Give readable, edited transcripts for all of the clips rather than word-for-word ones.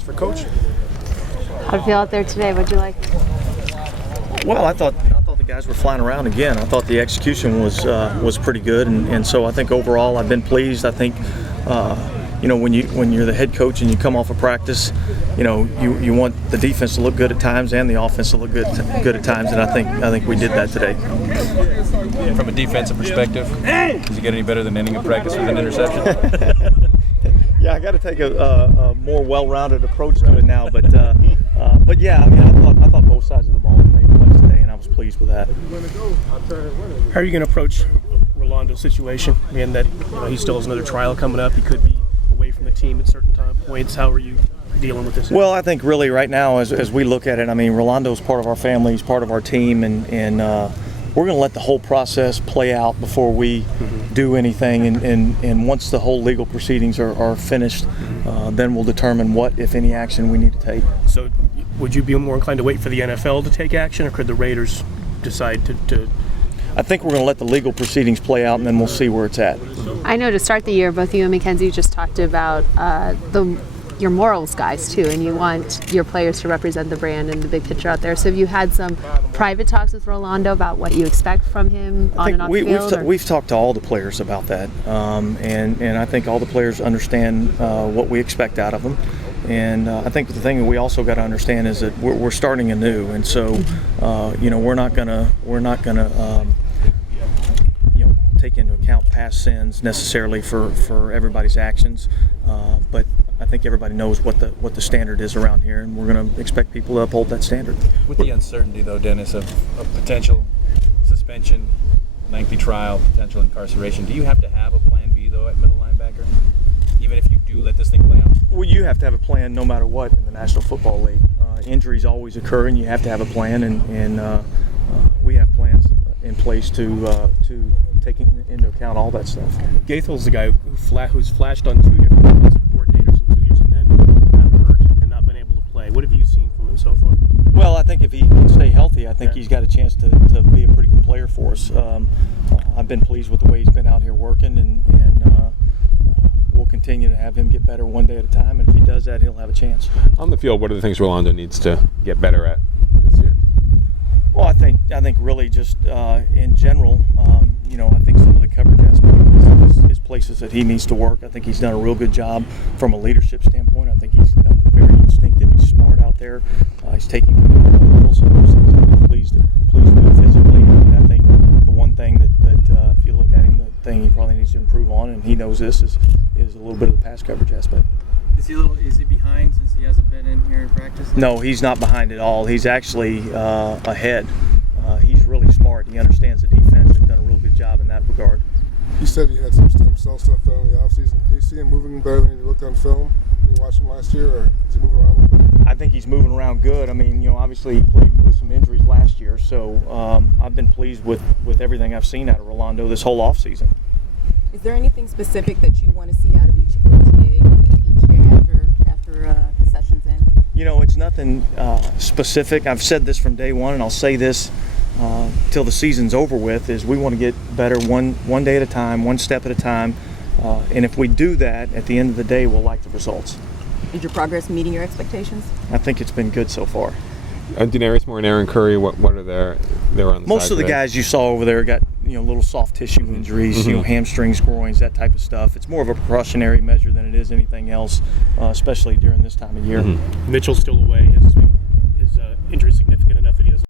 process for Coach. How'd it feel out there today? What'd you like? Well, I thought the guys were flying around again. I thought the execution was pretty good, and so I think overall I've been pleased. I think when you're the head coach and you come off a practice, you want the defense to look good at times and the offense to look good at times, and I think we did that today. From a defensive perspective, does it get any better than ending a practice with an interception? Yeah, I got to take a more well-rounded approach to it now, but yeah, I mean, I thought both sides of the ball made plays today, and I was pleased with that. How are you going to approach Rolando's situation, being that he still has another trial coming up? He could be away from the team at certain points. How are you dealing with this? Well, I think really right now, as we look at it, I mean, Rolando's part of our family, he's part of our team, and we're going to let the whole process play out before we do anything. And once the whole legal proceedings are finished, then we'll determine what, if any, action we need to take. So would you be more inclined to wait for the NFL to take action, or could the Raiders decide to I think we're going to let the legal proceedings play out, and then we'll see where it's at. I know to start the year, both you and Mackenzie just talked about your morals guys too, and you want your players to represent the brand and the big picture out there. So have you had some private talks with Rolando about what you expect from him on and off the field? We've talked to all the players about that, and I think all the players understand what we expect out of them. And I think the thing that we also got to understand is that we're starting anew, and so we're not gonna take into account past sins necessarily for everybody's actions, but I think everybody knows what the standard is around here, and we're going to expect people to uphold that standard. With the uncertainty, though, Dennis, of potential suspension, lengthy trial, potential incarceration, do you have to have a plan B, though, at middle linebacker, even if you do let this thing play out? Well, you have to have a plan no matter what in the National Football League. Injuries always occur, and you have to have a plan, and we have plans in place to take into account all that stuff. Gaithel's the guy who's flashed on two different defensive coordinators in 2 years and then got hurt and not been able to play. What have you seen from him so far? Well, I think if he can stay healthy, I think he's got a chance to be a pretty good player for us. I've been pleased with the way he's been out here working, and we'll continue to have him get better one day at a time, and if he does that, he'll have a chance. On the field, what are the things Rolando needs to get better at this year? Well, I think really just in general, I think some of the coverage aspects is places that he needs to work. I think he's done a real good job from a leadership standpoint. I think he's very instinctive. He's smart out there. He's taking control of levels. I'm pleased with him physically. I mean, I think the one thing that if you look at him, the thing he probably needs to improve on, and he knows this, is a little bit of the pass coverage aspect. Is he behind since he hasn't been in here in practice? No, he's not behind at all. He's actually ahead. He's really smart. He understands the defense and done a real good job in that regard. You said he had some stem cell stuff done in the offseason. Can you see him moving better than you looked on film when you watched him last year, or is he moving around a little bit? I think he's moving around good. I mean, obviously he played with some injuries last year, so I've been pleased with everything I've seen out of Rolando this whole offseason. Is there anything specific that you want to see out of each day after the session's in? It's nothing specific. I've said this from day one, and I'll say this till the season's over with, is we want to get better one day at a time, one step at a time, and if we do that, at the end of the day, we'll like the results. Is your progress meeting your expectations? I think it's been good so far. Denarius Moore and Aaron Curry, what are they're on the Most side of the today? guys you saw over there got little soft tissue injuries, hamstrings, groins, that type of stuff. It's more of a precautionary measure than it is anything else, especially during this time of year. Mitchell's still away. Is injury significant enough that he doesn't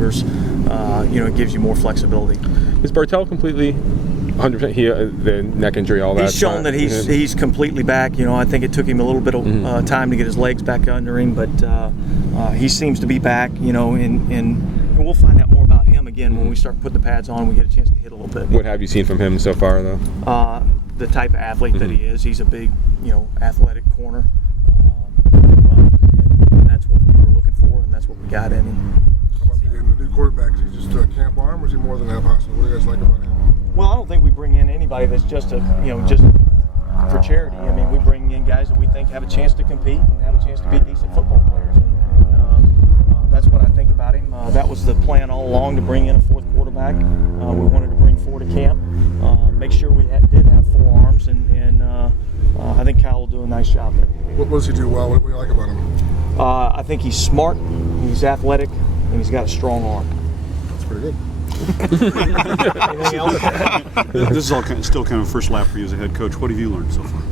receivers. It gives you more flexibility. Is Bartell completely 100%? The neck injury, all that. He's shown that he's completely back. I think it took him a little bit of time to get his legs back under him, but he seems to be back. And we'll find out more about him again when we start putting the pads on. We get a chance to hit a little bit. What have you seen from him so far, though? The type of athlete that he is. He's a big, athletic corner. And that's what we were looking for, and that's what we got in him. How about the new quarterback? Is he just a camp arm, or is he more than that possible? What do you guys like about him? Well, I don't think we bring in anybody that's just just for charity. I mean, we bring in guys that we think have a chance to compete and have a chance to be decent football players, and that's what I think about him. That was the plan all along, to bring in a fourth quarterback. We wanted to bring 4 to camp, make sure we did have 4 arms, and I think Kyle will do a nice job there. What does he do well? What do you like about him? I think he's smart, he's athletic, and he's got a strong arm. That's pretty good. Anything else? This is all still kind of a first lap for you as a head coach. What have you learned so far?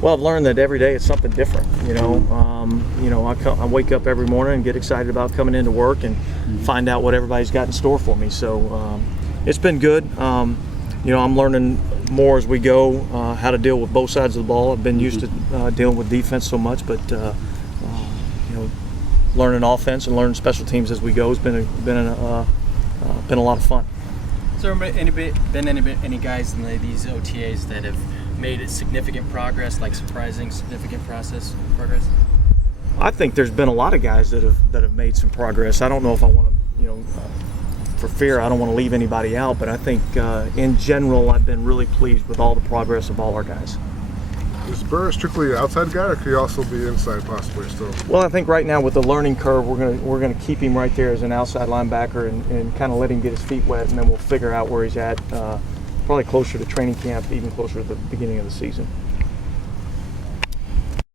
Well, I've learned that every day it's something different. I wake up every morning and get excited about coming into work and find out what everybody's got in store for me. So it's been good. I'm learning more as we go, how to deal with both sides of the ball. I've been used to dealing with defense so much, but learning offense and learning special teams as we go has been a lot of fun. Has there been any guys in these OTAs that have made a significant progress, like surprising significant progress? I think there's been a lot of guys that have made some progress. I don't know if I want to, for fear I don't want to leave anybody out, but I think in general I've been really pleased with all the progress of all our guys. Is Burr strictly an outside guy, or could he also be inside possibly still? Well, I think right now with the learning curve, we're gonna keep him right there as an outside linebacker and kind of let him get his feet wet, and then we'll figure out where he's at. Probably closer to training camp, even closer to the beginning of the season.